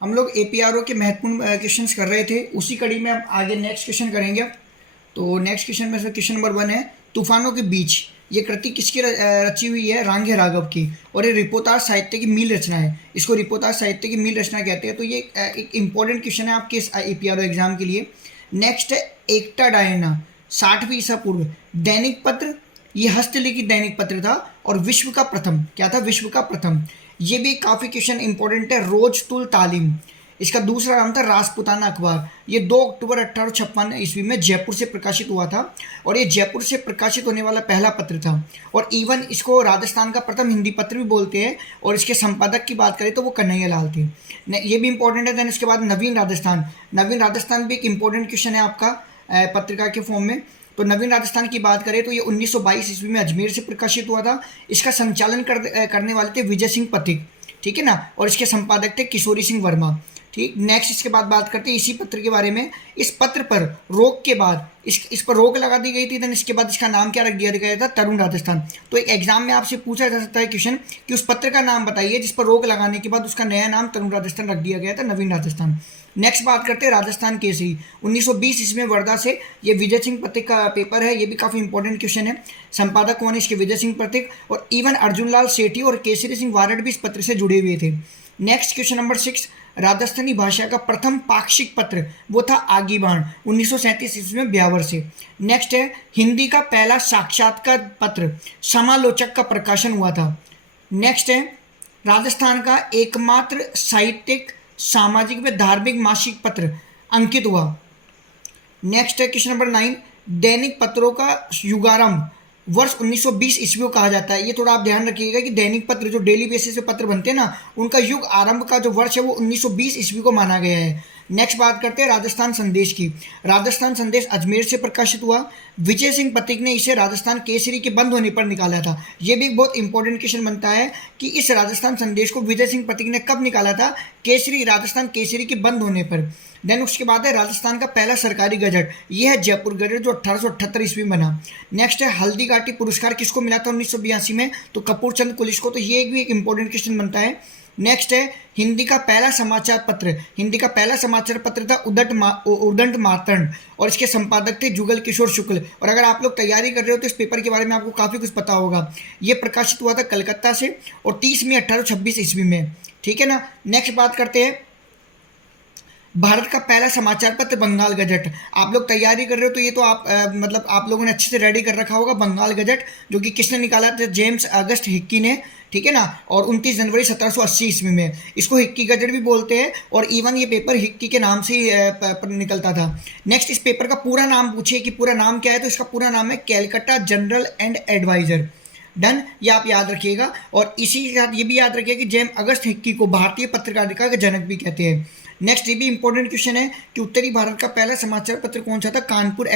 हम लोग एपीआरओ के महत्वपूर्ण क्वेश्चंस कर रहे थे, उसी कड़ी में अब आगे नेक्स्ट क्वेश्चन करेंगे। तो नेक्स्ट क्वेश्चन में से क्वेश्चन नंबर 1 है, तूफानों के बीच। ये कृति किसकी रची हुई है? रांगे राघव की। और ये रिपोर्टाज साहित्य की मील रचना है, इसको रिपोर्टाज साहित्य की मील रचना कहते हैं। तो ये एक इंपॉर्टेंट क्वेश्चन है आपके इस एपीआरओ एग्जाम के लिए। नेक्स्ट है एकता डायना, 60वीं ईसा पूर्व। दैनिक पत्र, ये हस्तलिखित दैनिक पत्र था। और विश्व का प्रथम, क्या था? विश्व का प्रथम। ये भी काफ़ी क्वेश्चन इंपॉर्टेंट है। रोजतुल तालीम, इसका दूसरा नाम था राजपुताना अखबार। ये 2 अक्टूबर 1856 ईस्वी में जयपुर से प्रकाशित हुआ था। और ये जयपुर से प्रकाशित होने वाला पहला पत्र था। और इवन इसको राजस्थान का प्रथम हिंदी पत्र भी बोलते हैं। और इसके संपादक की बात करें तो वो कन्हैया लाल थे। ये भी इंपॉर्टेंट है। देन इसके बाद नवीन राजस्थान। नवीन राजस्थान भी एक इंपॉर्टेंट क्वेश्चन है आपका पत्रिका के फॉर्म में। तो नवीन राजस्थान की बात करें तो ये 1922 ईस्वी में अजमेर से प्रकाशित हुआ था। इसका संचालन करने वाले थे विजय सिंह पथिक, ठीक है ना। और इसके संपादक थे किशोरी सिंह वर्मा, ठीक। नेक्स्ट इसके बाद बात करते हैं इसी पत्र के बारे में। इस पत्र पर रोक के बाद इस पर रोक लगा दी गई थी। देन इसके बाद इसका नाम क्या रख दिया गया था? तरुण राजस्थान। तो एक एग्जाम में आपसे पूछा जा सकता है क्वेश्चन कि उस पत्र का नाम बताइए जिस पर रोक लगाने के बाद उसका नया नाम तरुण राजस्थान रख दिया गया था, नवीन राजस्थान। नेक्स्ट बात करते हैं राजस्थान केसरी, 1920 ईस्वी में वर्धा से। ये विजय सिंह पथिक का पेपर है, ये भी काफ़ी इंपॉर्टेंट क्वेश्चन है। संपादक कौन है इसके? विजय सिंह पथिक। और इवन अर्जुन लाल सेठी और केसरी सिंह वारड भी इस पत्र से जुड़े हुए थे। नेक्स्ट क्वेश्चन नंबर 6, राजस्थानी भाषा का प्रथम पाक्षिक पत्र वो था आगीबाण, 1937 ईस्वी में ब्यावर से। नेक्स्ट है हिंदी का पहला साक्षात्कार पत्र समालोचक का प्रकाशन हुआ था। नेक्स्ट है राजस्थान का एकमात्र साहित्यिक, सामाजिक व धार्मिक मासिक पत्र अंकित हुआ। नेक्स्ट है क्वेश्चन नंबर 9, दैनिक पत्रों का युगारंभ वर्ष 1920 ईस्वी को कहा जाता है। ये थोड़ा आप ध्यान रखिएगा कि दैनिक पत्र जो डेली बेसिस पे पत्र बनते हैं ना, उनका युग आरंभ का जो वर्ष है वो 1920 ईस्वी को माना गया है। नेक्स्ट बात करते हैं राजस्थान संदेश की। राजस्थान संदेश अजमेर से प्रकाशित हुआ। विजय सिंह पथिक ने इसे राजस्थान केसरी के बंद होने पर निकाला था। ये भी एक बहुत इंपॉर्टेंट क्वेश्चन बनता है कि इस राजस्थान संदेश को विजय सिंह पथिक ने कब निकाला था? केसरी, राजस्थान केसरी के बंद होने पर। देन उसके बाद है राजस्थान का पहला सरकारी गजट, यह है जयपुर गजट जो 1878 ईस्वी में बना। नेक्स्ट है हल्दी घाटी पुरस्कार किसको मिला था 1982 में? तो कपूर चंद कुलिश को। तो ये भी एक इंपॉर्टेंट क्वेश्चन बनता है। नेक्स्ट है हिंदी का पहला समाचार पत्र। हिंदी का पहला समाचार पत्र था उदंड मातंड और इसके संपादक थे जुगल किशोर शुक्ल। और अगर आप लोग तैयारी कर रहे हो तो इस पेपर के बारे में आपको काफ़ी कुछ पता होगा। ये प्रकाशित हुआ था कलकत्ता से और 30 मई 1826 ईस्वी में, ठीक है ना। नेक्स्ट बात करते हैं भारत का पहला समाचार पत्र बंगाल गजट। आप लोग तैयारी कर रहे हो तो ये तो आप मतलब आप लोगों ने अच्छे से रेडी कर रखा होगा। बंगाल गजट जो कि किसने निकाला था? जेम्स अगस्त हिक्की ने, ठीक है ना। और 29 जनवरी 1780 ईस्वी में। इसको हिक्की गजट भी बोलते हैं और इवन ये पेपर हिक्की के नाम से ही निकलता था। नेक्स्ट इस पेपर का पूरा नाम पूछिए कि पूरा नाम क्या है, तो इसका पूरा नाम है Calcutta general and advisor. Done, ये आप याद रखिएगा। और इसी के साथ ये भी याद रखिएगा कि जेम्स अगस्त हिक्की को भारतीय पत्रकारिता का जनक भी कहते हैं। नेक्स्ट ये भी इंपॉर्टेंट क्वेश्चन है कि उत्तरी भारत का पहला समाचार पत्र कौन सा था? कानपुर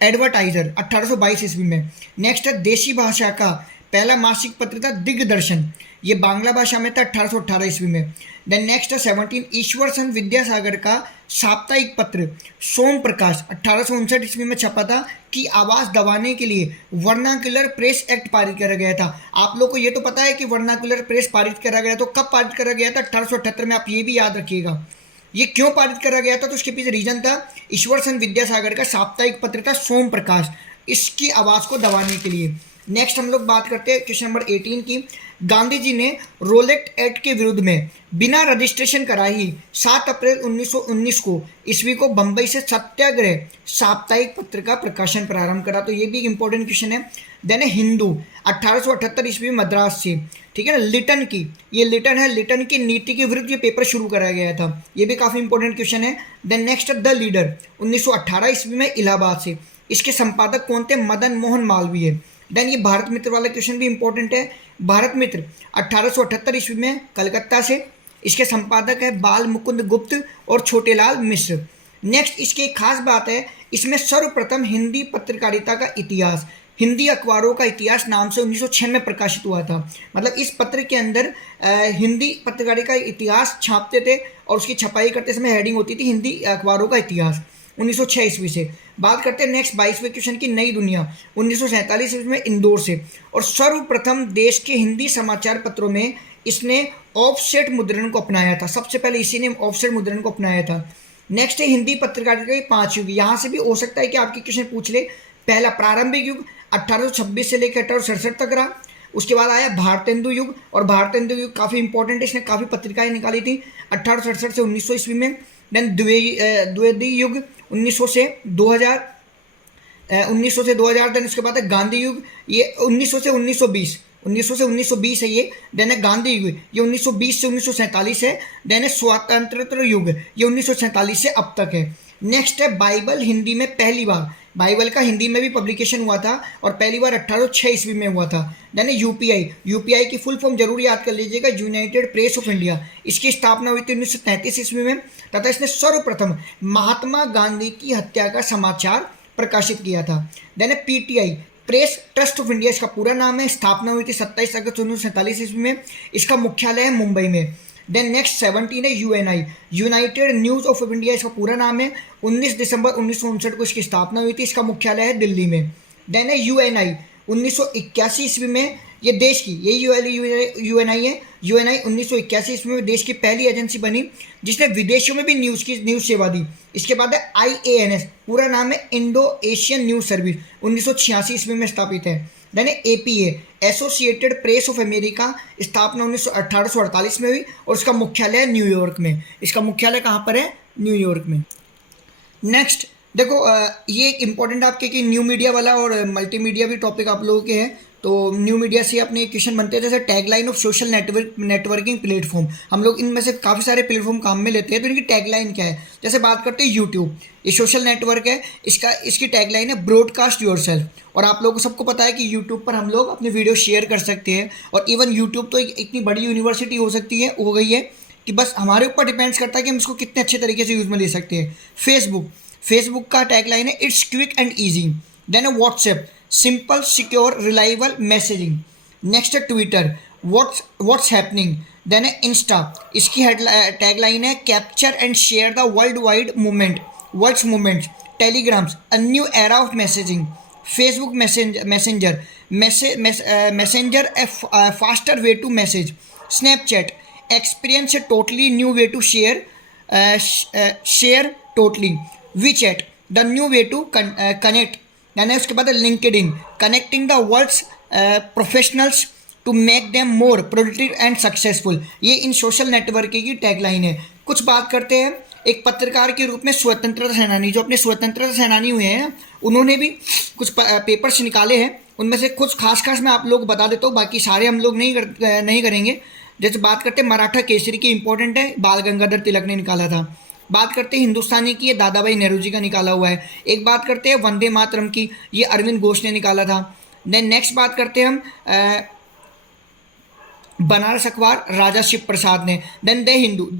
एडवर्टाइजर 1822 ईस्वी में। नेक्स्ट है देशी भाषा का पहला मासिक पत्र था दिग्दर्शन, ये बांग्ला भाषा में था 1818 ईस्वी में। देन नेक्स्ट है 17 ईश्वर चंद्र विद्यासागर का साप्ताहिक पत्र सोम प्रकाश 1859 ईस्वी में छपा था कि आवाज़ दबाने के लिए वर्नाक्युलर प्रेस एक्ट पारित करा गया था। आप लोग को ये तो पता है कि वर्नाक्युलर प्रेस पारित करा गया, तो कब पारित करा गया था? 1878 में। आप ये भी याद रखिएगा ये क्यों पारित करा गया था, तो उसके पीछे रीजन था ईश्वर चंद्र विद्यासागर का साप्ताहिक पत्र था सोम प्रकाश, इसकी आवाज़ को दबाने के लिए। नेक्स्ट हम लोग बात करते हैं क्वेश्चन नंबर 18 की। गांधी जी ने रोलेट एक्ट के विरुद्ध में बिना रजिस्ट्रेशन कराए ही 7 अप्रैल 1919 को ईस्वी को बंबई से सत्याग्रह साप्ताहिक पत्र का प्रकाशन प्रारंभ करा। तो ये भी एक इंपॉर्टेंट क्वेश्चन है। देन हिंदू 1878 ईस्वी में मद्रास से, ठीक है ना। लिटन की, ये लिटन है, लिटन की नीति के विरुद्ध ये पेपर शुरू कराया गया था। ये भी काफ़ी इंपॉर्टेंट क्वेश्चन है। देन नेक्स्ट द लीडर 1918 ईस्वी में इलाहाबाद से, इसके संपादक कौन थे? मदन मोहन मालवीय। देन ये भारत मित्र वाला क्वेश्चन भी इंपॉर्टेंट है। भारत मित्र 1878 ईस्वी में कलकत्ता से, इसके संपादक है बाल मुकुंद गुप्त और छोटेलाल मिश्र। नेक्स्ट इसकी एक खास बात है, इसमें सर्वप्रथम हिंदी पत्रकारिता का इतिहास, हिंदी अखबारों का इतिहास नाम से 1906 में प्रकाशित हुआ था। मतलब इस पत्र के अंदर हिंदी पत्रकारिता का इतिहास छापते थे और उसकी छपाई करते समय हेडिंग होती थी हिंदी अखबारों का इतिहास। 1906 ईस्वी से। बात करते हैं नेक्स्ट 22वें क्वेश्चन की, नई दुनिया 1947 ईस्वी में इंदौर से। और सर्वप्रथम देश के हिंदी समाचार पत्रों में इसने ऑफसेट मुद्रण को अपनाया था, सबसे पहले इसी ने ऑफसेट मुद्रण को अपनाया था। नेक्स्ट है हिंदी पत्रकारिता के 5 युग। यहाँ से भी हो सकता है कि आपके क्वेश्चन पूछ ले। पहला प्रारंभिक युग 1826 से लेकर 1867 तक रहा। उसके बाद आया भारतेंदु युग, और भारतेंदु युग काफ़ी इंपॉर्टेंट है, इसने काफ़ी पत्रिकाएं निकाली थी 1867 से 1900 ईस्वी में। देन द्विवेदी युग 1900 से 2000, 1900 से 2000। देन उसके बाद है गांधी युग, ये 1900 से 1920, 1900 से 1920 है ये। देन है गांधी युग, ये 1920 से 1947 है। देन है स्वतंत्रता युग, ये 1947 से अब तक है। नेक्स्ट है बाइबल हिंदी में पहली बार, बाइबल का हिंदी में भी पब्लिकेशन हुआ था और पहली बार 1806 ईस्वी में हुआ था। देन है यूपीआई, यूपीआई की फुल फॉर्म जरूर याद कर लीजिएगा, यूनाइटेड प्रेस ऑफ इंडिया। इसकी स्थापना हुई थी 1933 ईस्वी में, तथा इसने सर्वप्रथम महात्मा गांधी की हत्या का समाचार प्रकाशित किया था। देन है PTI, press trust of India इसका पूरा नाम है। स्थापना हुई थी 27 अगस्त 1947 ईस्वी में। इसका मुख्यालय है मुंबई में। देन नेक्स्ट 17 है Uni, United news of India इसका पूरा नाम है। 19 दिसंबर 1959 को इसकी स्थापना हुई थी। इसका मुख्यालय है दिल्ली में। देन है यूएनआई 1981 ईस्वी में, ये देश की, ये यूएनआई है। यूएनआई 1981 ईस्वी में देश की पहली एजेंसी बनी जिसने विदेशों में भी न्यूज़ सेवा दी। इसके बाद है आईएएनएस, पूरा नाम है इंडो एशियन न्यूज़ सर्विस, 1986 ईस्वी में स्थापित है। Then APA, associated press of America, स्थापना 1848 में हुई और उसका मुख्यालय है न्यूयॉर्क में। इसका मुख्यालय कहाँ पर है? न्यूयॉर्क में। नेक्स्ट देखो, ये एक इम्पॉर्टेंट आपके कि न्यू मीडिया वाला और मल्टीमीडिया भी टॉपिक आप लोगों के हैं। तो न्यू मीडिया से अपने क्वेश्चन बनते हैं, जैसे tagline of social networking platform. हम लोग इनमें से काफ़ी सारे प्लेटफॉर्म काम में लेते हैं, तो इनकी टैगलाइन क्या है? जैसे बात करते हैं यूट्यूब, ये सोशल नेटवर्क है, इसकी टैगलाइन है ब्रॉडकास्ट योरसेल्फ। और आप लोगों को सबको पता है कि यूट्यूब पर हम लोग अपने वीडियो शेयर कर सकते हैं, और इवन यूट्यूब तो एक इतनी बड़ी यूनिवर्सिटी हो गई है कि बस हमारे ऊपर डिपेंड्स करता है कि हम इसको कितने अच्छे तरीके से यूज़ में ले सकते हैं। फेसबुक का टैगलाइन है it's quick and easy. Then है WhatsApp, simple secure reliable messaging. Next है ट्विटर, व्हाट्स हैपनिंग। देन है इंस्टा, इसकी टैगलाइन है capture and share the world's movement. Telegrams, a new era of messaging. Facebook Messenger a faster way to message. Snapchat, experience a totally new way to share totally. WeChat, the new way to connect. यानी उसके बाद LinkedIn, connecting the world's professionals to make them more productive and successful. ये इन social network की tagline है। कुछ बात करते हैं एक पत्रकार के रूप में स्वतंत्रता सेनानी, जो अपने स्वतंत्रता सेनानी हुए हैं, उन्होंने भी कुछ पेपर्स निकाले हैं। उनमें से कुछ खास मैं आप लोग को बता देता हूँ, बाकी सारे हम लोग नहीं करेंगे। जैसे बात करते हैं मराठा केसरी की, इंपॉर्टेंट है, बाल गंगाधर तिलक ने निकाला था। बात करते हैं हिंदुस्तानी की, ये दादा भाई नेहरू जी का निकाला हुआ है। एक बात करते हैं वंदे मातरम की, ये अरविंद घोष ने निकाला था। देन नेक्स्ट बात करते हैं हम बनारस अखबार, राजा शिव प्रसाद ने। देन द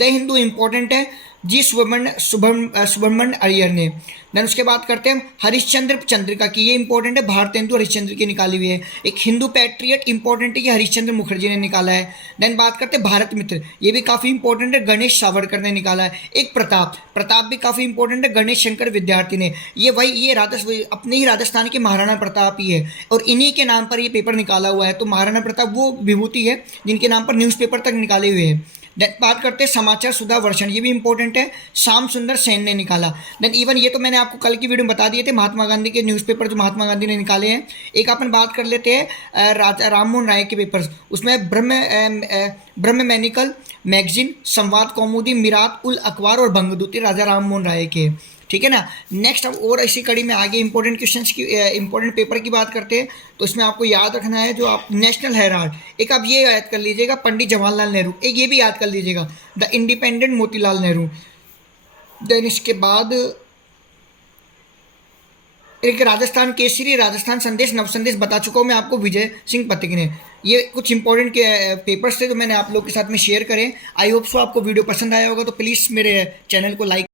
हिंदू इंपॉर्टेंट है, जी सुब्रमण्य अय्यर ने। देन उसके बाद करते हैं हम हरिश्चंद्र चंद्रिका की, ये इंपॉर्टेंट है, भारतेंदु हरिश्चंद्र की निकाली हुई है। एक हिंदू पैट्रियट इंपॉर्टेंट है, कि हरिश्चंद्र मुखर्जी ने निकाला है। देन बात करते हैं भारत मित्र, ये भी काफ़ी इंपॉर्टेंट है, गणेश सावरकर ने निकाला है। एक प्रताप भी काफ़ी इंपॉर्टेंट है, गणेश शंकर विद्यार्थी ने। ये अपने ही राजस्थान के महाराणा प्रताप ही है, और इन्हीं के नाम पर ये पेपर निकाला हुआ है। तो महाराणा प्रताप वो विभूति है जिनके नाम पर न्यूज़पेपर तक निकाले हुए हैं। देन बात करते हैं समाचार सुधा वर्षण, ये भी इंपॉर्टेंट है, श्याम सुंदर सेन ने निकाला। देन इवन ये तो मैंने आपको कल की वीडियो में बता दिए थे, महात्मा गांधी के न्यूज़पेपर जो महात्मा गांधी ने निकाले हैं। एक अपन बात कर लेते हैं राजा राममोहन राय के पेपर्स, उसमें ब्रह्ममैनिकल मैगजीन, संवाद कौमुदी, मिरात उल अखबार और बंगदूती राजा राममोहन राय के। ठीक है ना। नेक्स्ट अब और इसी कड़ी में आगे इंपॉर्टेंट क्वेश्चंस की, इंपॉर्टेंट पेपर की बात करते हैं। तो इसमें आपको याद रखना है, जो आप नेशनल हेराल्ड, एक आप ये याद कर लीजिएगा, पंडित जवाहरलाल नेहरू, एक ये भी याद कर लीजिएगा, the independent Motilal Nehru. Then इसके बाद एक राजस्थान केसरी, राजस्थान संदेश, नव संदेश बता चुका हूँ मैं आपको, विजय सिंह पथिक ने। ये कुछ इंपॉर्टेंट पेपर्स थे जो मैंने आप लोग के साथ में शेयर करें। आई होप सो आपको वीडियो पसंद आया होगा, तो प्लीज़ मेरे चैनल को लाइक